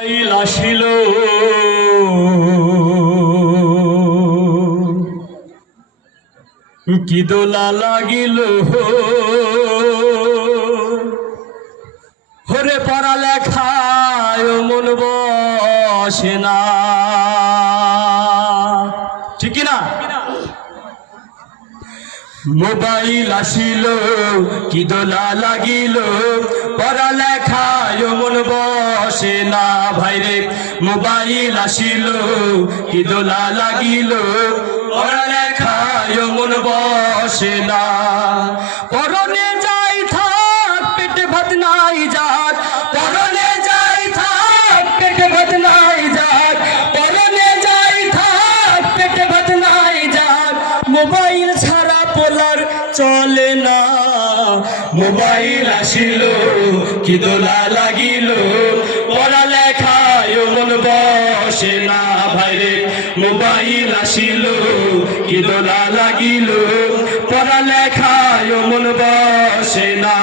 আসিল। কি দোলা লাগিল? হরে পড়া লেখায় মন বসে না। ঠিক না মোবাইল আসিল, কি দোলা লাগিল? পড়ালেখায় মন বসে না ভাইরে মোবাইল আসিল, কি দোলা লাগিল। পড়ালেখায় মন বসে না। পরনে যাই থাক, পেটে ভাত নাই যাক। পরনে যাই থাক, পেটে ভাত নাই যাক। পরনে যাই থাক, পেটে ভাত নাই যাক। মোবাইল ছাড়া পোলার চলে না। মোবাইল আসিল, কি দোলা লাগিল। পড়ালেখায় মন বসে না ভাইরে। মোবাইল আসিল, কি দোলা লাগিল। পড়ালেখায় মন বসে না।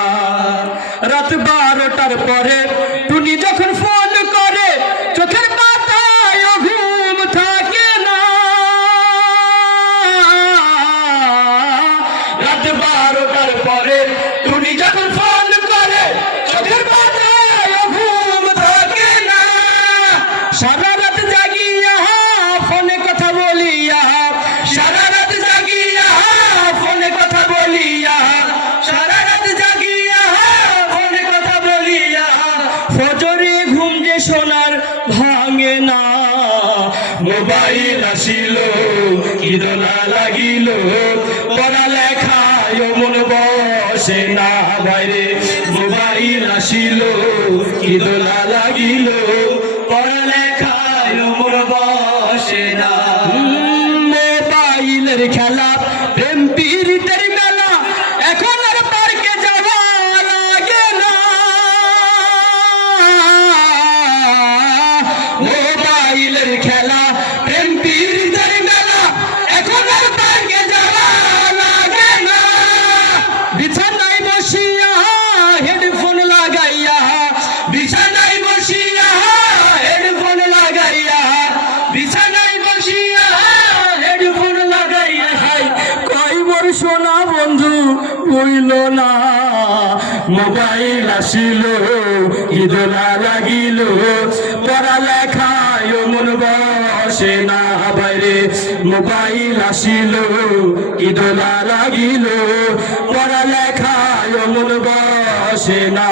রাত বারোটার পরে টুনি যখন বারোটার পরে টুনি যখন ফোন করে, চোখের পাতায় ঘুম থাকে না। সারা রাত জাগিয়া ফোনে কথা বলিয়া সারা রাত জাগিয়া ফোনে কথা বলিয়া সারা রাত জাগিয়া ফোনে কথা বলিয়া ফজরে ঘুম যে সোনার ভাঙে না। মোবাইল আসিল কি দোলা লাগিল পড়ালেখায় মন বসে না বাইরে মোবাইল আসিল কি দোলা লাগিল। সোনা বন্ধু হইল না। মোবাইল আসিল ইদোলা লাগিল। পড়ালেখায় মন বসে না বাইরে। মোবাইল আসিল ইদোলা লাগিল। পড়ালেখায় মন বসে না।